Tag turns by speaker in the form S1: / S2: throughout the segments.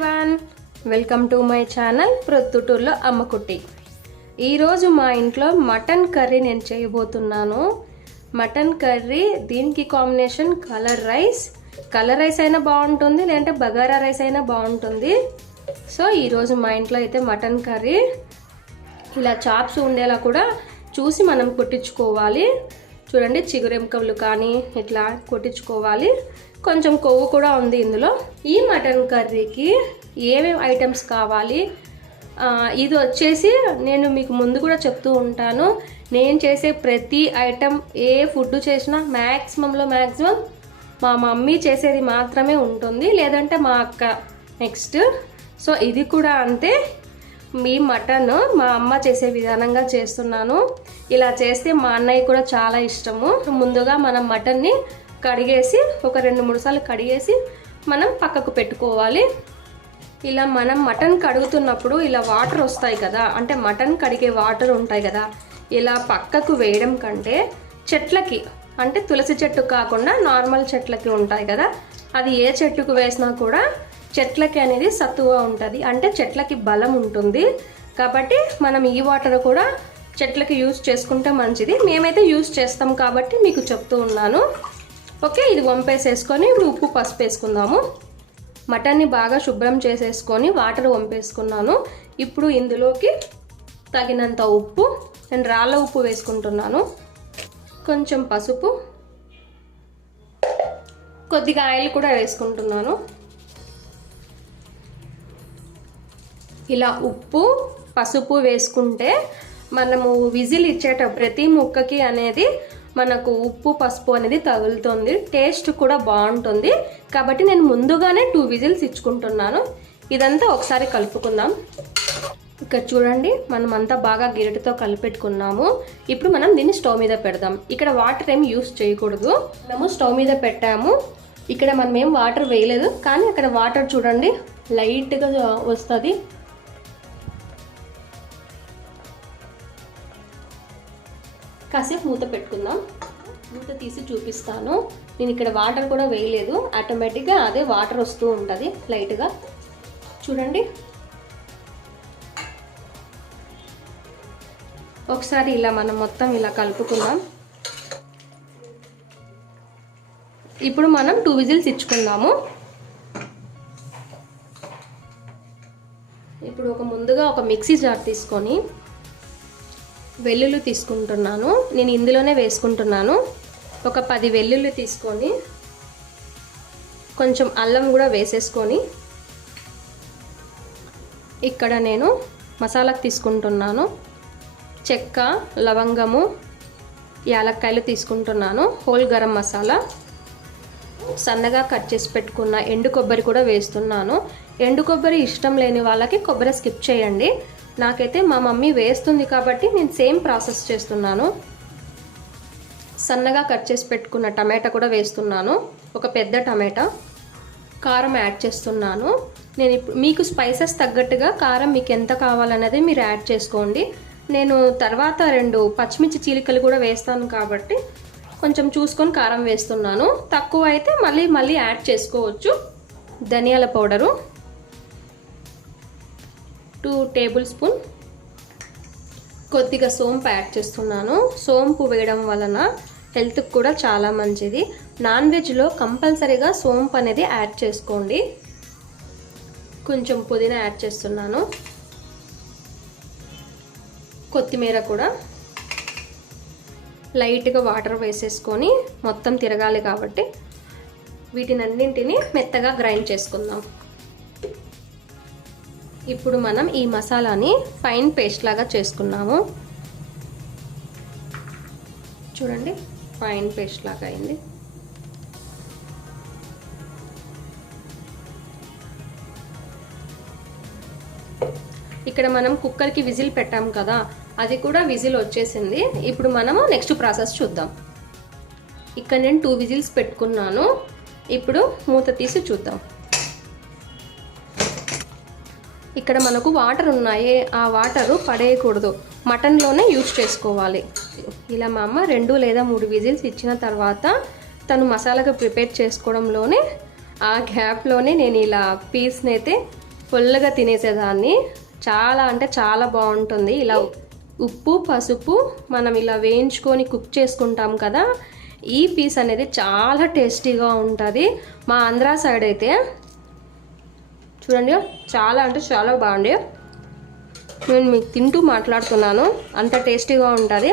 S1: Everyone. Welcome to my channel ప్రొత్తుటూర్లో Ammakutti. ఈరోజు మా ఇంట్లో మటన్ కర్రీ నేను చేయబోతున్నాను. మటన్ కర్రీ దీనికి combination colour rice. Colour rice అయినా బాగుంటుంది లేదంటే బగారా రైస్ అయినా బాగుంటుంది. సో ఈరోజు మా ఇంట్లో అయితే మటన్ కర్రీ. ఇలా చాప్స్ ఉండేలా కూడా చూసి మనం కుట్టించుకోవాలి. చూడండి చిగురెంకలు కానీ ఇట్లా కొట్టించుకోవాలి. కొంచెం కొవ్వు కూడా ఉంది ఇందులో. ఈ మటన్ కర్రీకి ఏమేమి ఐటమ్స్ కావాలి? ఇది వచ్చేసి నేను మీకు ముందు కూడా చెప్తూ ఉంటాను. నేను చేసే ప్రతి ఐటెం ఏ ఫుడ్ చేసినా మ్యాక్సిమంలో మ్యాక్సిమం మా మమ్మీ చేసేది మాత్రమే ఉంటుంది. లేదంటే మా అక్క నెక్స్ట్. సో ఇది కూడా అంతే. మీ మటన్ మా అమ్మ చేసే విధానంగా చేస్తున్నాను. ఇలా చేస్తే మా అన్నయ్య కూడా చాలా ఇష్టము. ముందుగా మనం మటన్ని కడిగేసి ఒక రెండు మూడు సార్లు కడిగేసి మనం పక్కకు పెట్టుకోవాలి. ఇలా మనం మటన్ కడుగుతున్నప్పుడు ఇలా వాటర్ వస్తాయి కదా అంటే మటన్ కడిగే వాటర్ ఉంటాయి కదా ఇలా పక్కకు వేయడం కంటే చెట్లకి అంటే తులసి చెట్టు కాకుండా నార్మల్ చెట్లకి ఉంటాయి కదా అది ఏ చెట్టుకు వేసినా కూడా చెట్లకి అనేది సత్తువ ఉంటుంది. అంటే చెట్లకి బలం ఉంటుంది. కాబట్టి మనం ఈ వాటర్ కూడా చెట్లకి యూస్ చేసుకుంటే మంచిది. మేమైతే యూజ్ చేస్తాం కాబట్టి మీకు చెప్తూ ఉన్నాను. ఓకే ఇది వంపేసేసుకొని ఇప్పుడు ఉప్పు పసుపు వేసుకుందాము. మటన్ని బాగా శుభ్రం చేసేసుకొని వాటర్ వంపేసుకున్నాను. ఇప్పుడు ఇందులోకి తగినంత ఉప్పు నేను రాళ్ళ ఉప్పు వేసుకుంటున్నాను. కొంచెం పసుపు. కొద్దిగా ఆయిల్ కూడా వేసుకుంటున్నాను. ఇలా ఉప్పు పసుపు వేసుకుంటే మనము విజిల్ ఇచ్చేట ప్రతి ముక్కకి అనేది మనకు ఉప్పు పసుపు అనేది తగులుతుంది. టేస్ట్ కూడా బాగుంటుంది. కాబట్టి నేను ముందుగానే టూ విజిల్స్ ఇచ్చుకుంటున్నాను. ఇదంతా ఒకసారి కలుపుకుందాం. ఇక్కడ చూడండి మనం అంతా బాగా గిరటితో కలిపెట్టుకున్నాము. ఇప్పుడు మనం దీన్ని స్టవ్ మీద పెడదాం. ఇక్కడ వాటర్ ఏమి యూస్ చేయకూడదు. మనము స్టవ్ మీద పెట్టాము. ఇక్కడ మనం ఏం వాటర్ వేయలేదు. కానీ అక్కడ వాటర్ చూడండి లైట్గా వస్తుంది. కాసేపు మూత పెట్టుకుందాం. మూత తీసి చూపిస్తాను. నేను ఇక్కడ వాటర్ కూడా వేయలేదు. ఆటోమేటిక్గా అదే వాటర్ వస్తూ ఉంటుంది లైట్గా. చూడండి. ఒకసారి ఇలా మనం మొత్తం ఇలా కలుపుకుందాం. ఇప్పుడు మనం టూ విజిల్స్ ఇచ్చుకుందాము. ఇప్పుడు ఒక ముందుగా ఒక మిక్సీ జార్ తీసుకొని వెల్లుల్లి తీసుకుంటున్నాను. నేను ఇందులోనే వేసుకుంటున్నాను. ఒక పది వెల్లుల్లి తీసుకొని కొంచెం అల్లం కూడా వేసేసుకొని ఇక్కడ నేను మసాలాకు తీసుకుంటున్నాను. చెక్క లవంగము యాలక్కాయలు తీసుకుంటున్నాను. హోల్ గరం మసాలా. సన్నగా కట్ చేసి పెట్టుకున్న ఎండు కొబ్బరి కూడా వేస్తున్నాను. ఎండు కొబ్బరి ఇష్టం లేని వాళ్ళకి కొబ్బరి స్కిప్ చేయండి. నాకైతే మా మమ్మీ వేస్తుంది కాబట్టి నేను సేమ్ ప్రాసెస్ చేస్తున్నాను. సన్నగా కట్ చేసి పెట్టుకున్న టమాటా కూడా వేస్తున్నాను. ఒక పెద్ద టమాటా. కారం యాడ్ చేస్తున్నాను. నేను ఇప్పుడు మీకు స్పైసెస్ తగ్గట్టుగా కారం మీకు ఎంత కావాలన్నది మీరు యాడ్ చేసుకోండి. నేను తర్వాత రెండు పచ్చిమిర్చి చీలికలు కూడా వేస్తాను కాబట్టి కొంచెం చూసుకొని కారం వేస్తున్నాను. తక్కువ అయితే మళ్ళీ మళ్ళీ యాడ్ చేసుకోవచ్చు. ధనియాల పౌడరు. టూ టేబుల్ స్పూన్ కొద్దిగా సోంపు యాడ్ చేస్తున్నాను. సోంపు వేయడం వలన హెల్త్కి కూడా చాలా మంచిది. నాన్ వెజ్లో కంపల్సరీగా సోంపు అనేది యాడ్ చేసుకోండి. కొంచెం పుదీనా యాడ్ చేస్తున్నాను. కొత్తిమీర కూడా. లైట్గా వాటర్ వేసేసుకొని మొత్తం తిరగాలి కాబట్టి వీటినన్నింటినీ మెత్తగా గ్రైండ్ చేసుకుందాం. ఇప్పుడు మనం ఈ మసాలాని ఫైన్ పేస్ట్ లాగా చేసుకున్నాము. చూడండి ఫైన్ పేస్ట్ లాగా అయింది. ఇక్కడ మనం కుక్కర్కి విజిల్ పెట్టాం కదా అది కూడా విజిల్ వచ్చేసింది. ఇప్పుడు మనము నెక్స్ట్ ప్రాసెస్ చూద్దాం. ఇక్కడ నేను టూ విజిల్స్ పెట్టుకున్నాను. ఇప్పుడు మూత తీసి చూద్దాం. ఇక్కడ మనకు వాటర్ ఉన్నాయి. ఆ వాటరు పడేయకూడదు. మటన్లోనే యూజ్ చేసుకోవాలి. ఇలా మా అమ్మ రెండు లేదా మూడు విజిల్స్ ఇచ్చిన తర్వాత తను మసాలాగా ప్రిపేర్ చేసుకోవడంలోనే ఆ గ్యాప్లోనే నేను ఇలా పీస్ని అయితే ఫుల్గా తినేసేదాన్ని. చాలా అంటే చాలా బాగుంటుంది. ఇలా ఉప్పు పసుపు మనం ఇలా వేయించుకొని కుక్ చేసుకుంటాం కదా ఈ పీస్ అనేది చాలా టేస్టీగా ఉంటుంది. మా ఆంధ్ర సైడ్ అయితే చూడండి. చాలా అంటే చాలా బాగుండే నేను మీకు తింటూ మాట్లాడుతున్నాను. అంత టేస్టీగా ఉంటుంది.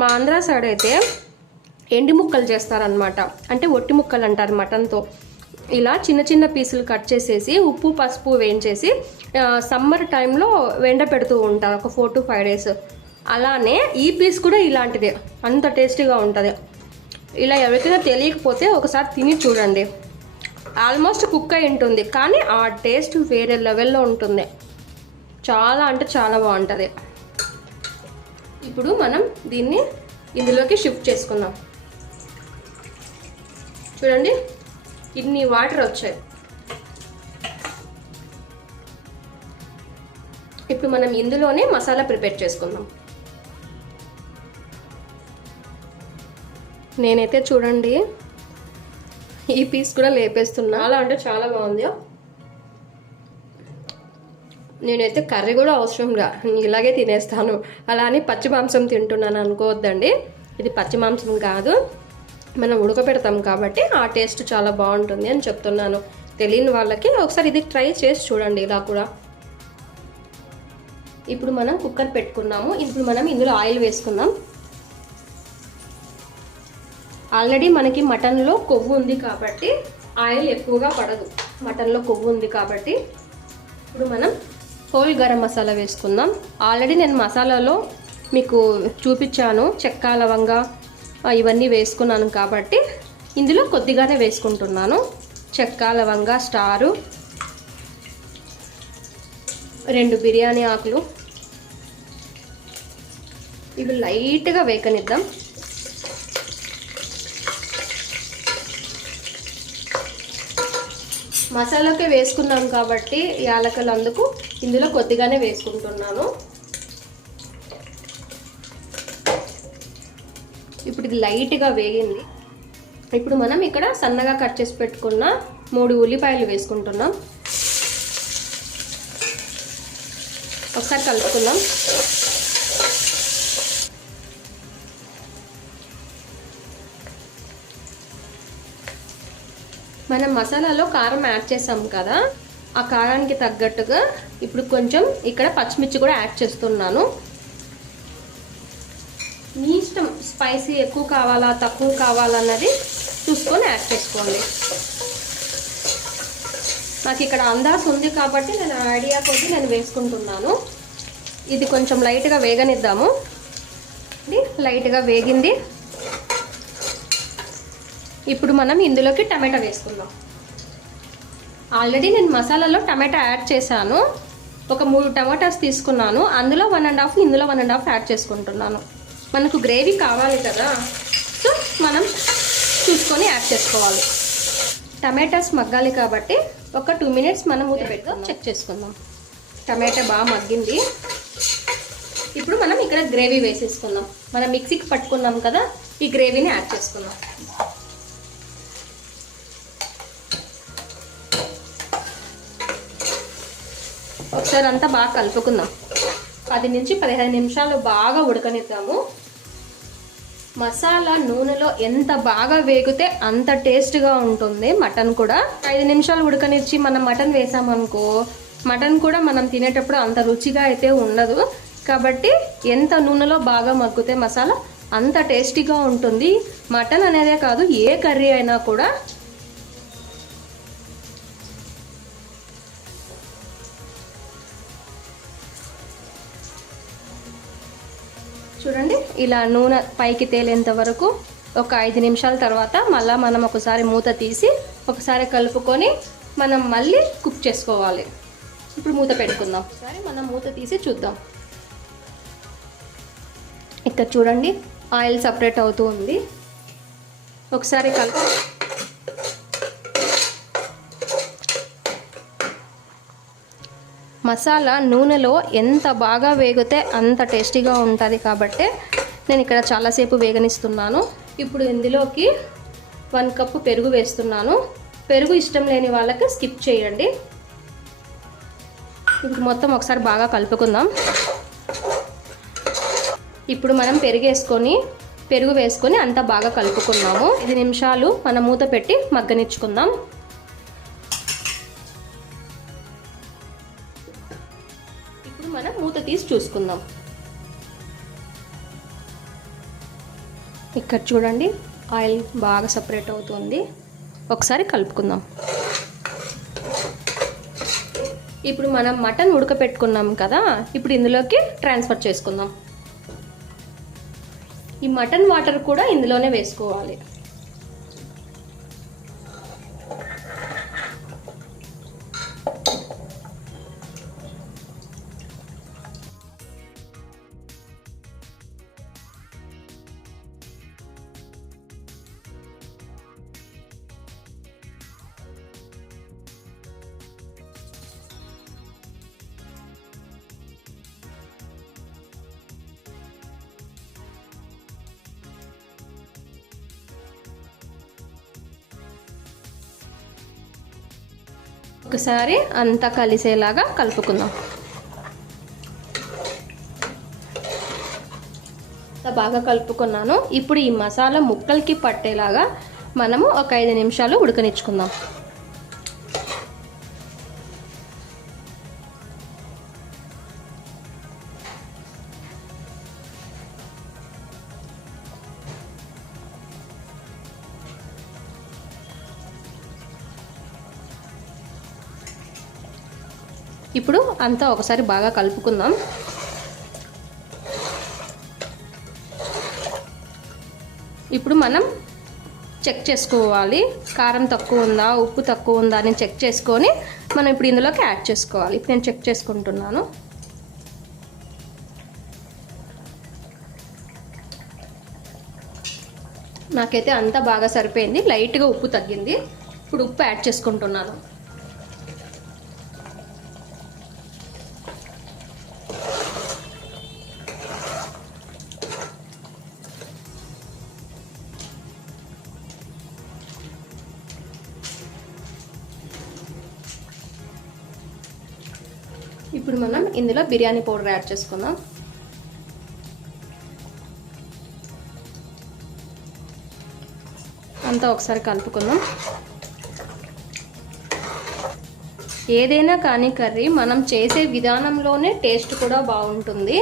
S1: మా ఆంధ్ర సైడ్ అయితే ఎండి ముక్కలు చేస్తారనమాట అంటే ఒట్టి ముక్కలు అంటారు మటన్తో. ఇలా చిన్న చిన్న పీసులు కట్ చేసేసి ఉప్పు పసుపు వేయించేసి సమ్మర్ టైంలో వెండ పెడుతూ ఉంటారు ఒక ఫోర్ టు ఫైవ్ డేస్. అలానే ఈ పీస్ కూడా ఇలాంటిదే. అంత టేస్టీగా ఉంటుంది. ఇలా ఎవరికైనా తెలియకపోతే ఒకసారి తిని చూడండి. ఆల్మోస్ట్ కుక్ అయి ఉంటుంది కానీ ఆ టేస్ట్ వేరే లెవెల్లో ఉంటుంది. చాలా అంటే చాలా బాగుంటుంది. ఇప్పుడు మనం దీన్ని ఇందులోకి షిఫ్ట్ చేసుకుందాం. చూడండి ఇన్ని వాటర్ వచ్చాయి. ఇప్పుడు మనం ఇందులోనే మసాలా ప్రిపేర్ చేసుకుందాం. నేనైతే చూడండి ఈ పీస్ కూడా లేపేస్తున్నా. అలా అంటే చాలా బాగుంది. నేనైతే కర్రీ కూడా అవసరం రా ఇలాగే తినేస్తాను. అలా అని పచ్చి మాంసం తింటున్నాను అనుకోవద్దండి. ఇది పచ్చి మాంసం కాదు. మనం ఉడకబెడతాం కాబట్టి ఆ టేస్ట్ చాలా బాగుంటుంది అని చెప్తున్నాను. తెలియని వాళ్ళకి ఒకసారి ఇది ట్రై చేసి చూడండి ఇలా కూడా. ఇప్పుడు మనం కుక్కర్ పెట్టుకున్నాము. ఇప్పుడు మనం ఇందులో ఆయిల్ వేసుకుందాం. ఆల్రెడీ మనకి మటన్లో కొవ్వు ఉంది కాబట్టి ఆయిల్ ఎక్కువగా పడదు. మటన్లో కొవ్వు ఉంది కాబట్టి ఇప్పుడు మనం హోల్ గరం మసాలా వేసుకుందాం. ఆల్రెడీ నేను మసాలాలో మీకు చూపించాను చెక్క లవంగ ఇవన్నీ వేసుకున్నాను కాబట్టి ఇందులో కొద్దిగానే వేసుకుంటున్నాను. చెక్క లవంగ స్టారు రెండు బిర్యానీ ఆకులు. ఇవి లైట్గా వేకనిద్దాం. మసాలాకే వేసుకున్నాం కాబట్టి యాలకలు అందుకు ఇందులో కొద్దిగానే వేసుకుంటున్నాను. ఇప్పుడు ఇది లైట్గా వేగింది. ఇప్పుడు మనం ఇక్కడ సన్నగా కట్ చేసి పెట్టుకున్న మూడు ఉల్లిపాయలు వేసుకుంటున్నాం. ఒకసారి కలుపుకుందాం. మనం మసాలాలో కారం యాడ్ చేసాం కదా ఆ కారానికి తగ్గట్టుగా ఇప్పుడు కొంచెం ఇక్కడ పచ్చిమిర్చి కూడా యాడ్ చేస్తున్నాను. మీ ఇష్టం స్పైసీ ఎక్కువ కావాలా తక్కువ కావాలన్నది చూసుకొని యాడ్ చేసుకోండి. నాకు ఇక్కడ అందాస్ ఉంది కాబట్టి నేను ఐడియా కొద్ది నేను వేసుకుంటున్నాను. ఇది కొంచెం లైట్గా వేగనిద్దాము. ఇది లైట్గా వేగింది. ఇప్పుడు మనం ఇందులోకి టమాటా వేసుకుందాం. ఆల్రెడీ నేను మసాలాలో టమాటా యాడ్ చేశాను. ఒక మూడు టమాటాస్ తీసుకున్నాను. అందులో వన్ అండ్ హాఫ్ ఇందులో వన్ అండ్ హాఫ్ యాడ్ చేసుకుంటున్నాను. మనకు గ్రేవీ కావాలి కదా. సో మనం చూసుకొని యాడ్ చేసుకోవాలి. టమాటాస్ మగ్గాలి కాబట్టి ఒక టూ మినిట్స్ మనం మూత పెట్టుకో చెక్ చేసుకుందాం. టమాటా బాగా మగ్గింది. ఇప్పుడు మనం ఇక్కడ గ్రేవీ వేసేసుకుందాం. మనం మిక్సీకి పట్టుకున్నాం కదా ఈ గ్రేవీని యాడ్ చేసుకుందాం. ఒకసారి అంతా బాగా కలుపుకుందాం. పది నుంచి పదిహేను నిమిషాలు బాగా ఉడకనిద్దాము. మసాలా నూనెలో ఎంత బాగా వేగితే అంత టేస్ట్గా ఉంటుంది మటన్ కూడా. ఐదు నిమిషాలు ఉడకనిచ్చి మనం మటన్ వేసామనుకో మటన్ కూడా మనం తినేటప్పుడు అంత రుచిగా అయితే ఉండదు. కాబట్టి ఎంత నూనెలో బాగా మగ్గితే మసాలా అంత టేస్టీగా ఉంటుంది. మటన్ అనేదే కాదు ఏ కర్రీ అయినా కూడా ఇలా నూనె పైకి తేలేంత వరకు ఒక ఐదు నిమిషాల తర్వాత మళ్ళీ మనం ఒకసారి మూత తీసి ఒకసారి కలుపుకొని మనం మళ్ళీ కుక్ చేసుకోవాలి. ఇప్పుడు మూత పెట్టుకుందాం. ఒకసారి మనం మూత తీసి చూద్దాం. ఇక్కడ చూడండి ఆయిల్ సపరేట్ అవుతూ ఉంది. ఒకసారి కలుపు మసాలా నూనెలో ఎంత బాగా వేగితే అంత టేస్టీగా ఉంటుంది కాబట్టి నేను ఇక్కడ చాలాసేపు వేగనిస్తున్నాను. ఇప్పుడు ఇందులోకి వన్ కప్పు పెరుగు వేస్తున్నాను. పెరుగు ఇష్టం లేని వాళ్ళకి స్కిప్ చేయండి. ఇప్పుడు మొత్తం ఒకసారి బాగా కలుపుకుందాం. ఇప్పుడు మనం పెరుగు వేసుకొని పెరుగు వేసుకొని అంతా బాగా కలుపుకున్నాము. ఐదు నిమిషాలు మన మూత పెట్టి మగ్గనిచ్చుకుందాం. చూసుకుందాం. ఇక్కడ చూడండి ఆయిల్ బాగా సపరేట్ అవుతుంది. ఒకసారి కలుపుకుందాం. ఇప్పుడు మనం మటన్ ఉడకపెట్టుకున్నాం కదా ఇప్పుడు ఇందులోకి ట్రాన్స్ఫర్ చేసుకుందాం. ఈ మటన్ వాటర్ కూడా ఇందులోనే వేసుకోవాలి. ఒకసారి అంతా కలిసేలాగా కలుపుకుందాం. అంతా బాగా కలుపుకున్నాను. ఇప్పుడు ఈ మసాలా ముక్కలకి పట్టేలాగా మనము ఒక ఐదు నిమిషాలు ఉడకనిచ్చుకుందాం. ఇప్పుడు అంతా ఒకసారి బాగా కలుపుకుందాం. ఇప్పుడు మనం చెక్ చేసుకోవాలి. కారం తక్కువ ఉందా ఉప్పు తక్కువ ఉందా అని చెక్ చేసుకొని మనం ఇప్పుడు ఇందులోకి యాడ్ చేసుకోవాలి. ఇప్పుడు నేను చెక్ చేసుకుంటున్నాను. నాకైతే అంతా బాగా సరిపోయింది. లైట్గా ఉప్పు తగ్గింది. ఇప్పుడు ఉప్పు యాడ్ చేసుకుంటున్నాను. బిర్యానీ పౌడర్ యాడ్ చేసుకుందాం అంతా ఒకసారి కలుపుకుందాం ఏదైనా కానీ కర్రీ మనం చేసే విధానంలోనే టేస్ట్ కూడా బాగుంటుంది.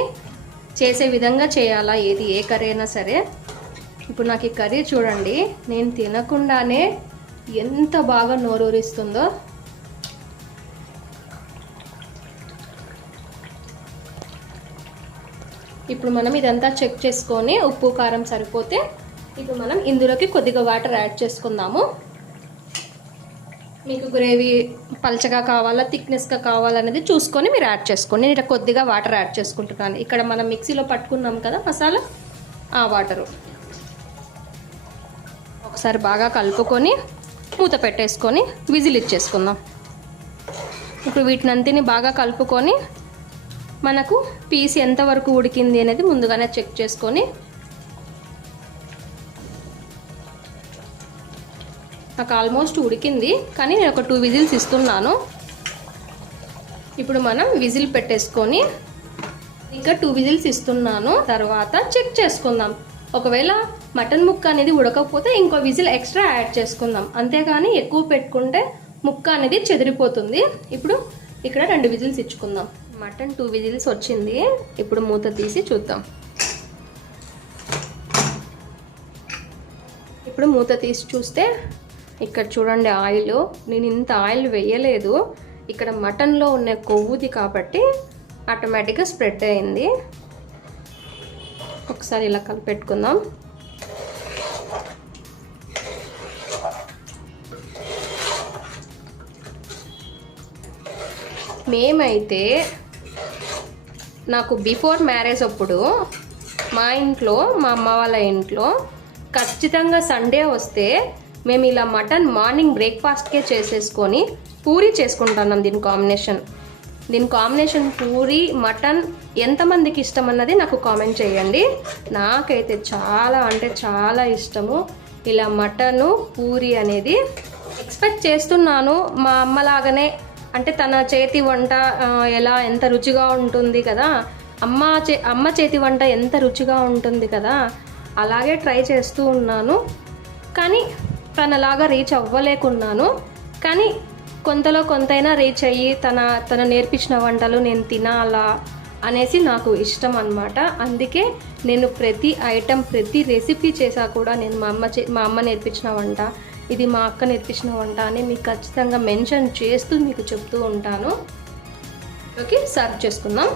S1: చేసే విధంగా చేయాలా ఏది ఏ కర్రీ అయినా సరే. ఇప్పుడు నాకు ఈ కర్రీ చూడండి. నేను తినకుండానే ఎంత బాగా నోరూరిస్తుందో. ఇప్పుడు మనం ఇదంతా చెక్ చేసుకొని ఉప్పు కారం సరిపోతే ఇప్పుడు మనం ఇందులోకి కొద్దిగా వాటర్ యాడ్ చేసుకుందాము. మీకు గ్రేవీ పలచగా కావాలా థిక్నెస్గా కావాలనేది చూసుకొని మీరు యాడ్ చేసుకోండి. నేను ఇక్కడ కొద్దిగా వాటర్ యాడ్ చేసుకుంటున్నాను. ఇక్కడ మనం మిక్సీలో పట్టుకున్నాం కదా మసాలా ఆ వాటరు ఒకసారి బాగా కలుపుకొని మూత పెట్టేసుకొని విజిల్ ఇచ్చేసుకుందాం. ఇప్పుడు వీటినంతిని బాగా కలుపుకొని మనకు పీస్ ఎంతవరకు ఉడికింది అనేది ముందుగానే చెక్ చేసుకొని నాకు ఆల్మోస్ట్ ఉడికింది కానీ నేను ఒక టూ విజిల్స్ ఇస్తున్నాను. ఇప్పుడు మనం విజిల్ పెట్టేసుకొని ఇంకా టూ విజిల్స్ ఇస్తున్నాను. తర్వాత చెక్ చేసుకుందాం. ఒకవేళ మటన్ ముక్క అనేది ఉడకపోతే ఇంకో విజిల్ ఎక్స్ట్రా యాడ్ చేసుకుందాం. అంతేగాని ఎక్కువ పెట్టుకుంటే ముక్క అనేది చెదిరిపోతుంది. ఇప్పుడు ఇక్కడ రెండు విజిల్స్ ఇచ్చుకుందాం. మటన్ టూ విజిల్స్ వచ్చింది. ఇప్పుడు మూత తీసి చూద్దాం. ఇప్పుడు మూత తీసి చూస్తే ఇక్కడ చూడండి ఆయిల్. నేను ఇంత ఆయిల్ వేయలేదు. ఇక్కడ మటన్లో ఉన్న కొవ్వుది కాబట్టి ఆటోమేటిక్గా స్ప్రెడ్ అయింది. ఒకసారి ఇలా కలిపెట్టుకుందాం మేమైతే నాకు బిఫోర్ మ్యారేజ్ అప్పుడు మా ఇంట్లో మా అమ్మ వాళ్ళ ఇంట్లో ఖచ్చితంగా సండే వస్తే మేము ఇలా మటన్ మార్నింగ్ బ్రేక్ఫాస్ట్కే చేసేసుకొని పూరి చేసుకుంటున్నాం దీని కాంబినేషన్ దీని కాంబినేషన్ పూరి మటన్ ఎంతమందికి ఇష్టం అన్నది నాకు కామెంట్ చేయండి. నాకైతే చాలా అంటే చాలా ఇష్టము. ఇలా మటను పూరి అనేది ఎక్స్పెక్ట్ చేస్తున్నాను. మా అమ్మలాగానే అంటే తన చేతి వంట ఎలా ఎంత రుచిగా ఉంటుంది కదా అమ్మ చే అమ్మ చేతి వంట ఎంత రుచిగా ఉంటుంది కదా అలాగే ట్రై చేస్తూ ఉన్నాను. కానీ తనలాగా రీచ్ అవ్వలేకున్నాను. కానీ కొంతలో కొంతైనా రీచ్ అయ్యి తన తను నేర్పించిన వంటలు నేను తినాలా అనేసి నాకు ఇష్టం అనమాట అందుకే నేను ప్రతి ఐటెం ప్రతి రెసిపీ చేసా కూడా నేను మా అమ్మ చే మా అమ్మ నేర్పించిన వంట. ఇది మా అక్క నేర్పించిన వంట అని మీకు ఖచ్చితంగా మెన్షన్ చేస్తూ మీకు చెప్తూ ఉంటాను. ఓకే సర్వ్ చేసుకుందాం.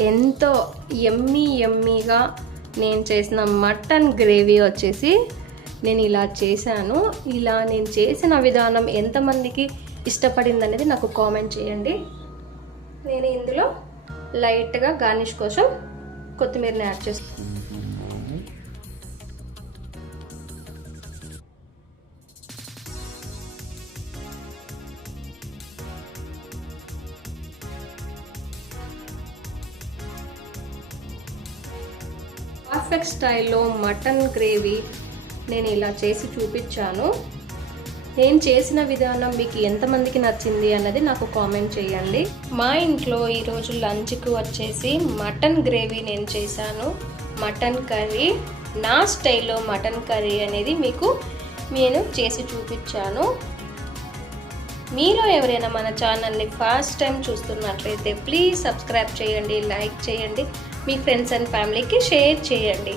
S1: ఎంతో ఎమ్మీ ఎమ్మీగా నేను చేసిన మటన్ గ్రేవీ వచ్చేసి నేను ఇలా చేశాను. ఇలా నేను చేసిన విధానం ఎంతమందికి ఇష్టపడింది అనేది నాకు కామెంట్ చేయండి. నేను ఇందులో లైట్గా గార్నిష్ కోసం కొత్తిమీరని యాడ్ చేస్తాను స్టైల్లో మటన్ గ్రేవీ నేను ఇలా చేసి చూపించాను. నేను చేసిన విధానం మీకు ఎంతమందికి నచ్చింది అన్నది నాకు కామెంట్ చేయండి. మా ఇంట్లో ఈరోజు లంచ్కి వచ్చేసి మటన్ గ్రేవీ నేను చేశాను. మటన్ కర్రీ నా స్టైల్లో మటన్ కర్రీ అనేది మీకు నేను చేసి చూపించాను. మీలో ఎవరైనా మన ఛానల్ని ఫస్ట్ టైం చూస్తున్నట్లయితే ప్లీజ్ సబ్స్క్రైబ్ చేయండి లైక్ చేయండి. మీ ఫ్రెండ్స్ అండ్ ఫ్యామిలీకి షేర్ చేయండి.